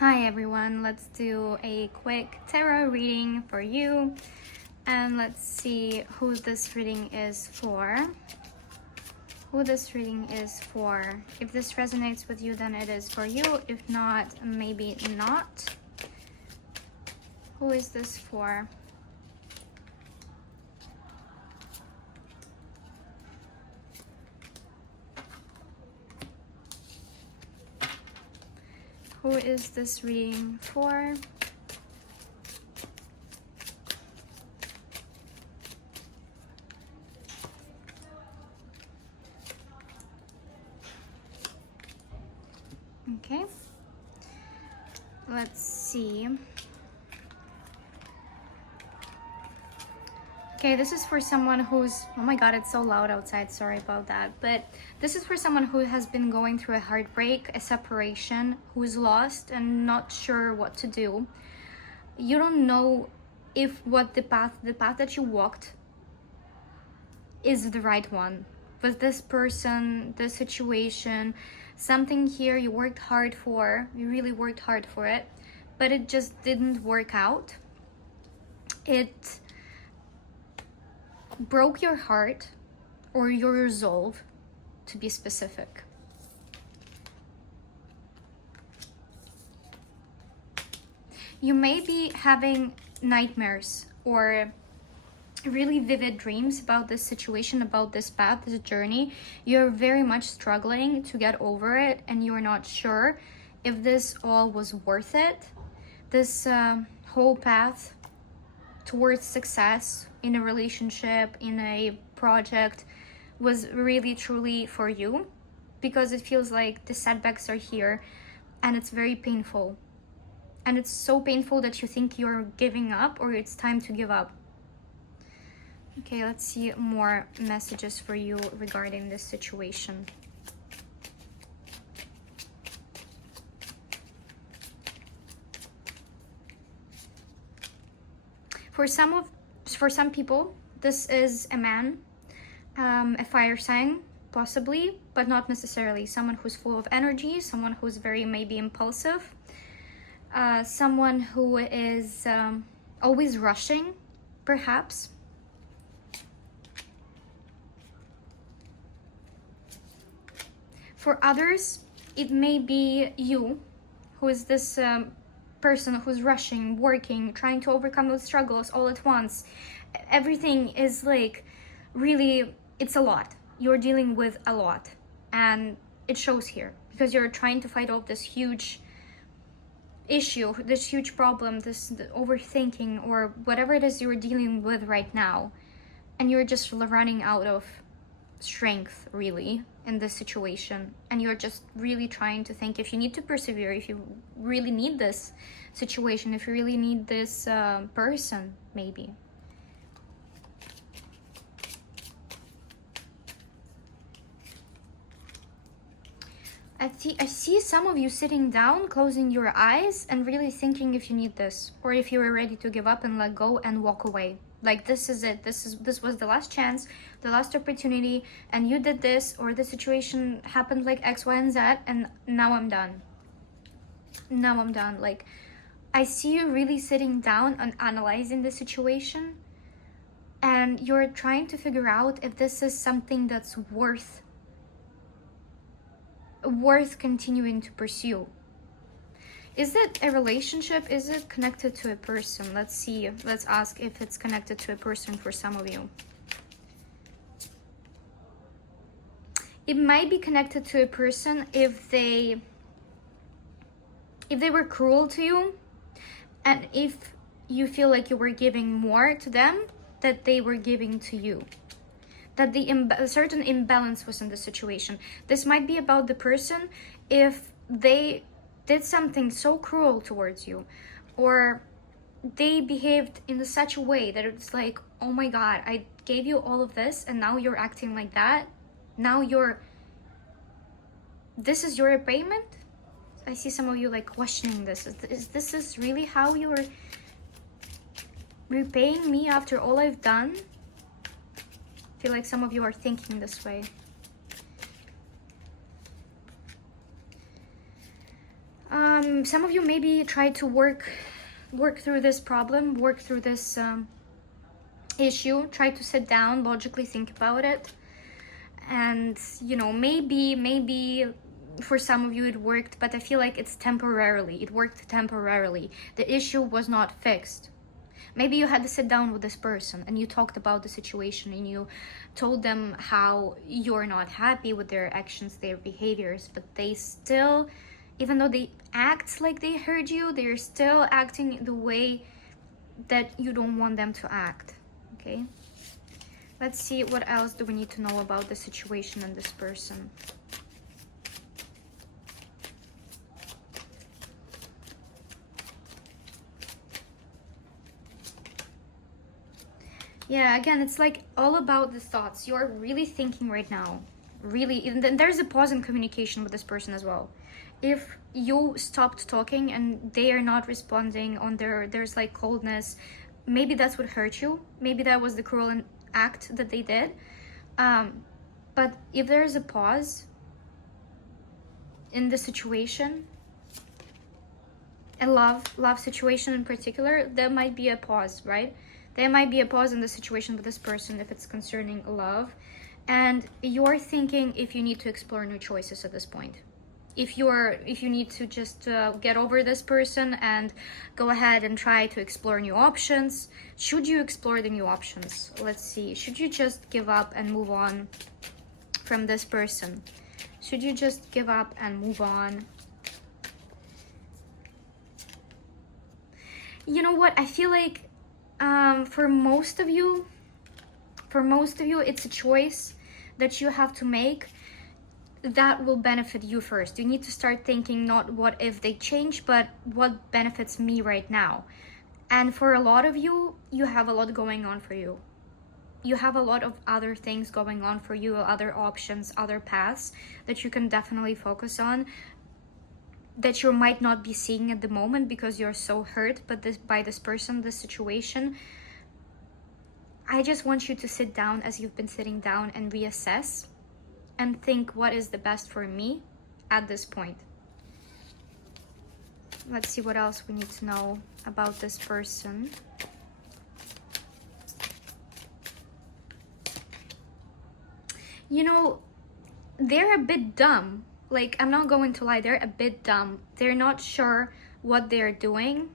Hi everyone, let's do a quick tarot reading for you and let's see who this reading is for. If this resonates with you, then it is for you. If not, maybe not. Who is this for? Who is this reading for? Okay, let's see. Okay, this is for someone who's, oh my god, it's so loud outside, sorry about that. But this is for someone who has been going through a heartbreak, a separation, who's lost and not sure what to do. You don't know if the path that you walked is the right one. With this person, this situation, something here you worked hard for, you really worked hard for it, but it just didn't work out. It broke your heart or your resolve, to be specific. You may be having nightmares or really vivid dreams about this situation, about this path, this journey. You're very much struggling to get over it and you're not sure if this all was worth it. This whole path towards success in a relationship, in a project, was really truly for you, because it feels like the setbacks are here and it's very painful. And it's so painful that you think you're giving up or it's time to give up. Okay, let's see more messages for you regarding this situation. For some people, this is a man, a fire sign, possibly, but not necessarily. Someone who's full of energy, someone who's very maybe impulsive, someone who is always rushing, perhaps. For others, it may be you, who is this person who's rushing, working, trying to overcome those struggles all at once. Everything is like really, it's a lot. You're dealing with a lot, and it shows here because you're trying to fight off this huge issue, this huge problem, this overthinking or whatever it is you're dealing with right now, and you're just running out of strength really in this situation, and you're just really trying to think if you need to persevere, if you really need this situation, if you really need this person, maybe. I see some of you sitting down, closing your eyes and really thinking if you need this, or if you are ready to give up and let go and walk away. Like, this is it, this was the last chance, the last opportunity, and you did this, or the situation happened like X, Y, and Z, and now I'm done. Like, I see you really sitting down and analyzing the situation, and you're trying to figure out if this is something that's worth continuing to pursue. Is it a relationship? Is it connected to a person? Let's see. Let's ask if it's connected to a person for some of you. It might be connected to a person if they were cruel to you, and if you feel like you were giving more to them that they were giving to you. That a certain imbalance was in the situation. This might be about the person if they did something so cruel towards you, or they behaved in such a way that it's like, oh my god, I gave you all of this and now you're acting like that. Now this is your repayment. I see some of you like questioning this. Is this really how you're repaying me after all I've done? I feel like some of you are thinking this way. Some of you maybe try to work through this problem, work through this issue, try to sit down, logically think about it. And, you know, maybe for some of you it worked, but I feel like it's temporarily. It worked temporarily. The issue was not fixed. Maybe you had to sit down with this person and you talked about the situation and you told them how you're not happy with their actions, their behaviors, but they still, even though they act like they heard you, they're still acting the way that you don't want them to act. Okay? Let's see, what else do we need to know about the situation and this person? Yeah, again, it's like all about the thoughts. You're really thinking right now. Really, and then there's a pause in communication with this person as well. If you stopped talking and they are not responding on there's like coldness, maybe that's what hurt you. Maybe that was the cruel act that they did. But if there's a pause in the situation, a love situation in particular, there might be a pause, right? There might be a pause in the situation with this person if it's concerning love. And you're thinking if you need to explore new choices at this point. If you need to just get over this person and go ahead and try to explore new options. Should you explore the new options? Let's see. Should you just give up and move on from this person? Should you just give up and move on? You know what? I feel like for most of you, it's a choice that you have to make that will benefit you first. You need to start thinking not what if they change, but what benefits me right now. And for a lot of you, you have a lot going on for you. You have a lot of other things going on for you, other options, other paths that you can definitely focus on, that you might not be seeing at the moment because you're so hurt by this person, this situation. I just want you to sit down as you've been sitting down and reassess and think what is the best for me at this point. Let's see what else we need to know about this person. You know, they're a bit dumb. Like, I'm not going to lie, they're a bit dumb. They're not sure what they're doing.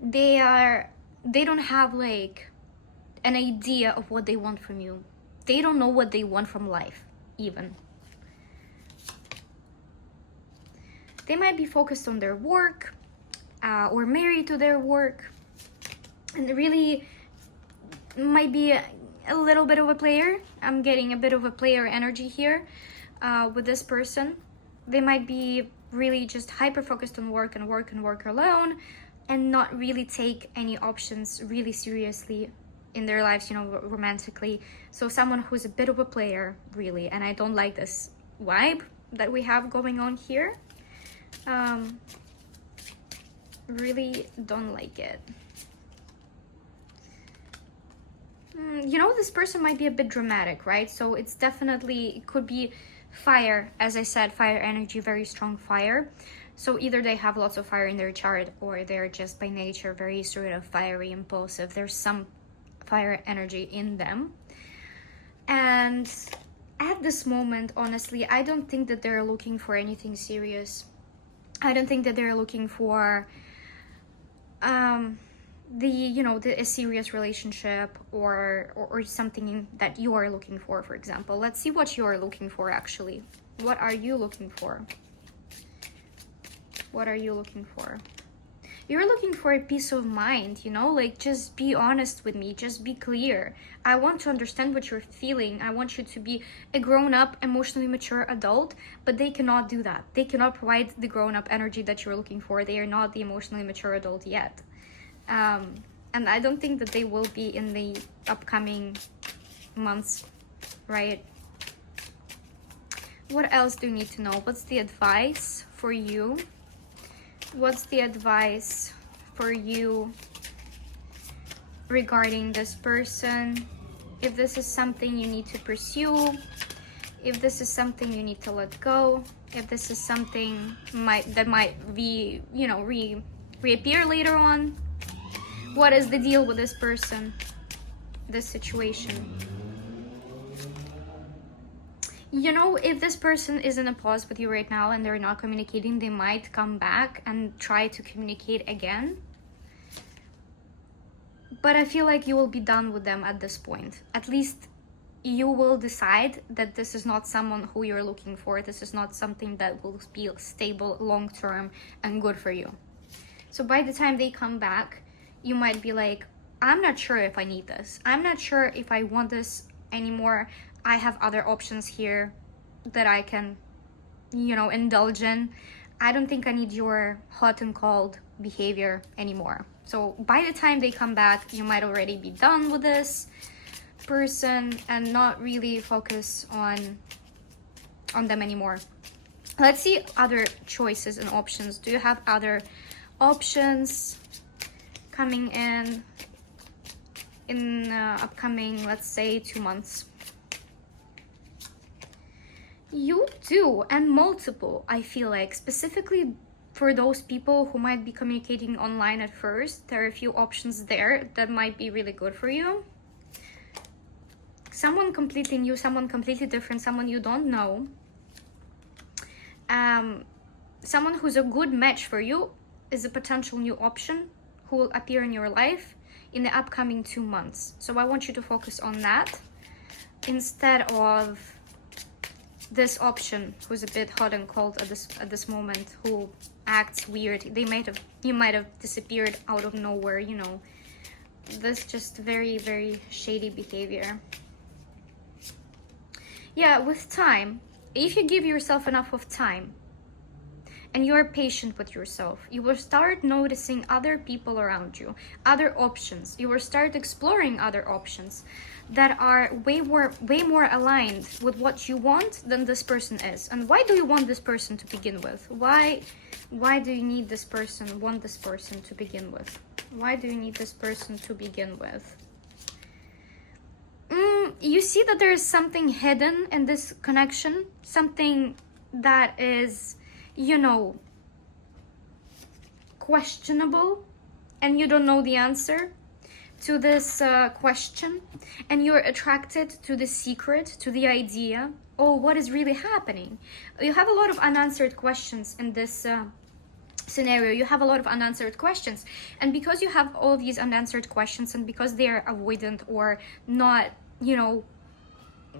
They don't have like an idea of what they want from you. They don't know what they want from life, even. They might be focused on their work or married to their work, and they really might be a little bit of a player. I'm getting a bit of a player energy here with this person. They might be really just hyper focused on work and work and work alone, and not really take any options really seriously in their lives, you know, romantically. So someone who's a bit of a player, really, and I don't like this vibe that we have going on here. Really don't like it. You know, this person might be a bit dramatic, right? So it's definitely, it could be fire, as I said, fire energy, very strong fire. So either they have lots of fire in their chart, or they're just by nature very sort of fiery, impulsive. There's some fire energy in them. And at this moment, honestly, I don't think that they're looking for anything serious. I don't think that they're looking for a serious relationship or something that you are looking for example. Let's see what you're looking for actually. What are you looking for? What are you looking for? You're looking for a peace of mind, you know, like, just be honest with me, just be clear. I want to understand what you're feeling. I want you to be a grown-up, emotionally mature adult, but they cannot do that. They cannot provide the grown-up energy that you're looking for. They are not the emotionally mature adult yet. And I don't think that they will be in the upcoming months, right? What else do you need to know? What's the advice for you? What's the advice for you regarding this person? If this is something you need to pursue, if this is something you need to let go, if this is something that might be, you know, reappear later on. What is the deal with this person, this situation? You know, if this person is in a pause with you right now and they're not communicating, they might come back and try to communicate again. But I feel like you will be done with them at this point. At least you will decide that this is not someone who you're looking for. This is not something that will be stable, long-term, and good for you. So by the time they come back, you might be like, I'm not sure if I need this. I'm not sure if I want this anymore. I have other options here that I can, you know, indulge in. I don't think I need your hot and cold behavior anymore. So by the time they come back, you might already be done with this person and not really focus on them anymore. Let's see other choices and options. Do you have other options coming in upcoming, let's say, 2 months? You do, and multiple. I feel like specifically for those people who might be communicating online at first, there are a few options there that might be really good for you. Someone completely new, someone completely different, someone you don't know, someone who's a good match for you is a potential new option who will appear in your life in the upcoming 2 months. So I want you to focus on that instead of this option who's a bit hot and cold at this moment, who acts weird. You might have disappeared out of nowhere, you know. This just very, very shady behavior. Yeah, with time, if you give yourself enough of time and you're patient with yourself, you will start noticing other people around you, other options. You will start exploring other options that are way more aligned with what you want than this person is. And why do you want this person to begin with? Why do you need this person, want this person to begin with? Why do you need this person to begin with? You see that there is something hidden in this connection, something that is, you know, questionable, and you don't know the answer to this question, and you're attracted to the secret, to the idea. Oh, what is really happening? You have a lot of unanswered questions in this scenario. You have a lot of unanswered questions, and because you have all these unanswered questions, and because they are avoidant or not, you know,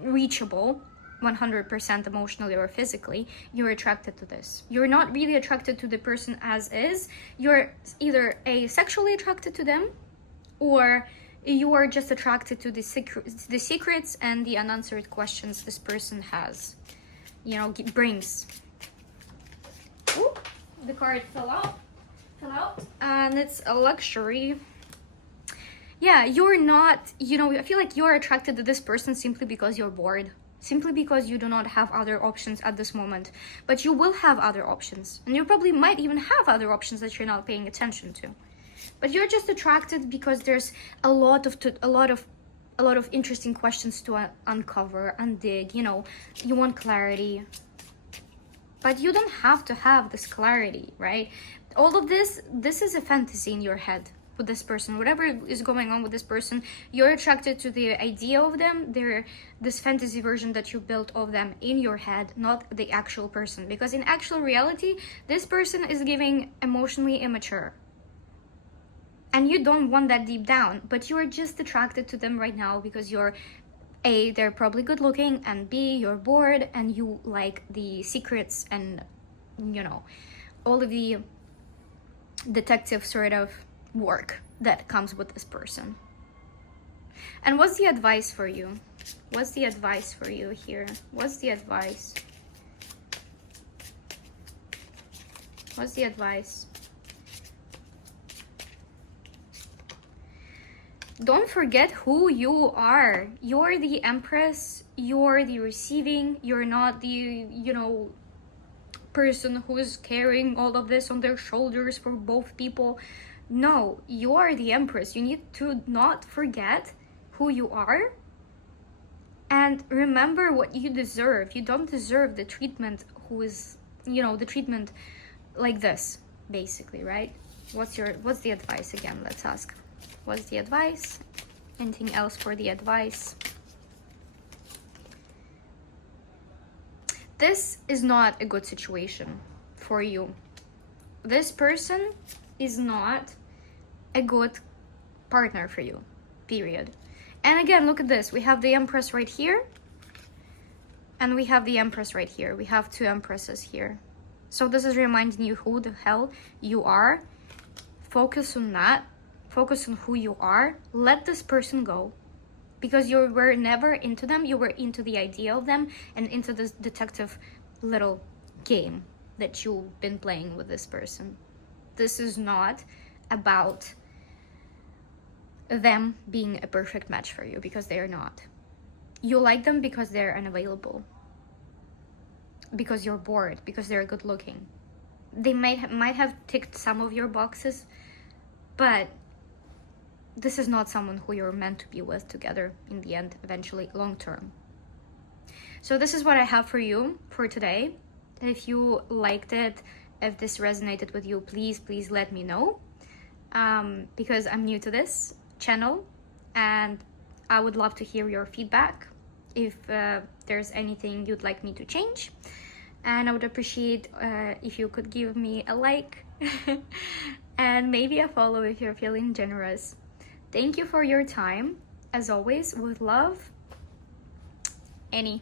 reachable 100% emotionally or physically, you're attracted to this. You're not really attracted to the person as is. You're either sexually attracted to them, or you are just attracted to the secrets and the unanswered questions this person has, you know, brings. Ooh, the card fell out, and it's a luxury. Yeah, you're not, you know, I feel like you're attracted to this person simply because you're bored, simply because you do not have other options at this moment. But you will have other options, and you probably might even have other options that you're not paying attention to. But you're just attracted because there's a lot of interesting questions to uncover and dig. You know, you want clarity, but you don't have to have this clarity, right? All of this is a fantasy in your head with this person. Whatever is going on with this person, you're attracted to the idea of them. They're this fantasy version that you built of them in your head, not the actual person. Because in actual reality, this person is giving emotionally immature. And you don't want that deep down, but you're just attracted to them right now because you're A, they're probably good looking, and B, you're bored and you like the secrets and, you know, all of the detective sort of work that comes with this person. And what's the advice for you? What's the advice for you here? What's the advice? What's the advice? Don't forget who you are. You're the Empress. You're the receiving. You're not the, you know, person who's carrying all of this on their shoulders for both people. No, you are the Empress. You need to not forget who you are and remember what you deserve. You don't deserve the treatment who is the treatment like this, basically, right? What's the advice again? Let's ask. What's the advice? Anything else for the advice? This is not a good situation for you. This person is not a good partner for you, period. And again, look at this. We have the Empress right here, and we have the Empress right here. We have two Empresses here. So this is reminding you who the hell you are. Focus on that. Focus on who you are. Let this person go. Because you were never into them. You were into the idea of them and into this detective little game that you've been playing with this person. This is not about them being a perfect match for you, because they are not. You like them because they're unavailable, because you're bored, because they're good looking. They might have ticked some of your boxes, but this is not someone who you're meant to be with together in the end, eventually, long term. So this is what I have for you for today. If you liked it, if this resonated with you, please let me know, because I'm new to this channel and I would love to hear your feedback if there's anything you'd like me to change. And I would appreciate if you could give me a like and maybe a follow if you're feeling generous. Thank you for your time. As always, with love, Annie.